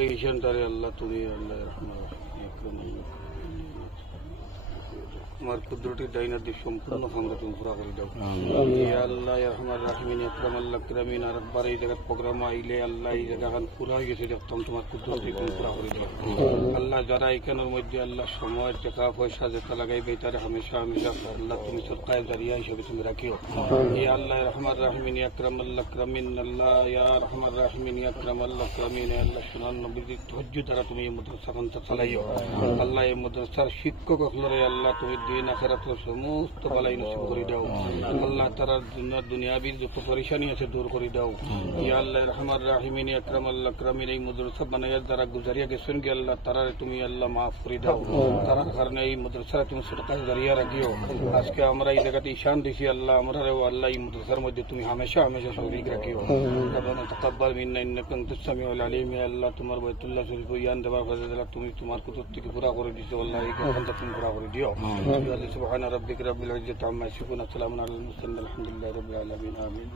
এই সেন্টারে আল্লাহ তুমি আল্লাহ আমার কুদরতি ডাইনার দিক সম্পূর্ণ সঙ্গে তুমি পুরা করে দাও আল্লাহ রহমান রাহিমিন আকরাম আল্লাহ কিরামিন আর একবার এই জায়গার প্রোগ্রাম আইলে আল্লাহ এই জায়গা পুরা হয়ে গেছে দেখতাম তোমার কুদরতি তুমি পুরা করে দাও আল্লাহ যারা এখানের মধ্যে আল্লাহ সময় টাকা পয়সা যেটা লাগাইবে তারা হামেশা হামেশা আল্লাহ তুমি সরকার জারিয়া হিসেবে তুমি রাখিও আল্লাহ রহমান রাহিমিন আকরাম আল্লাহ কিরামিন আল্লাহ রহমান রাহিমিন আকরাম আল্লাহ কিরামিন আল্লাহ সুনান নবীর ধৈর্য দ্বারা তুমি এই মাদ্রাসাখানটা চালাইও আল্লাহ এই মাদ্রাসার শিক্ষক হলরে আল্লাহ তুমি দিন আখিরাত সমস্ত বালাই নসিব করে দাও আল্লাহ তারা দুনিয়াবীর যত পরেশানি আছে দূর করে দাও ইয়া আল্লাহ রহমান রাহিমিন আকরাম আল্লাহ কিরামিন এই মাদ্রাসা বানাইয়া যারা গুজারিয়া গেছেন কি আল্লাহ তারা তুমি আল্লাহ মাফ করে দাও তার কারণে এই মাদ্রাসা তুমি সরকার জারিয়া রাখিও আজকে আমরা এই জায়গাতে ঈশান দিছি আল্লাহ আমরাও আল্লাহ এই মাদ্রাসার মধ্যে তুমি হামেশা হামেশা শরীক রাখিও রব্বানা তাকাব্বাল মিন্না ইন্নাকা আনতাস সামিউল আলিম ইয়া আল্লাহ তোমার বাইতুল্লাহ শরীফ ইয়ান দেওয়ার ফজিলত তুমি তোমার কুদরত থেকে পুরা করে দিছো আল্লাহ এই কথাটা তুমি পুরা করে দিও সুবহান রাব্বিকা রাব্বিল ইজ্জাতি আম্মা ইয়াসিফুন ওয়া সালামুন আলাল মুরসালিন আলহামদুলিল্লাহি রাব্বিল আলামিন আমিন।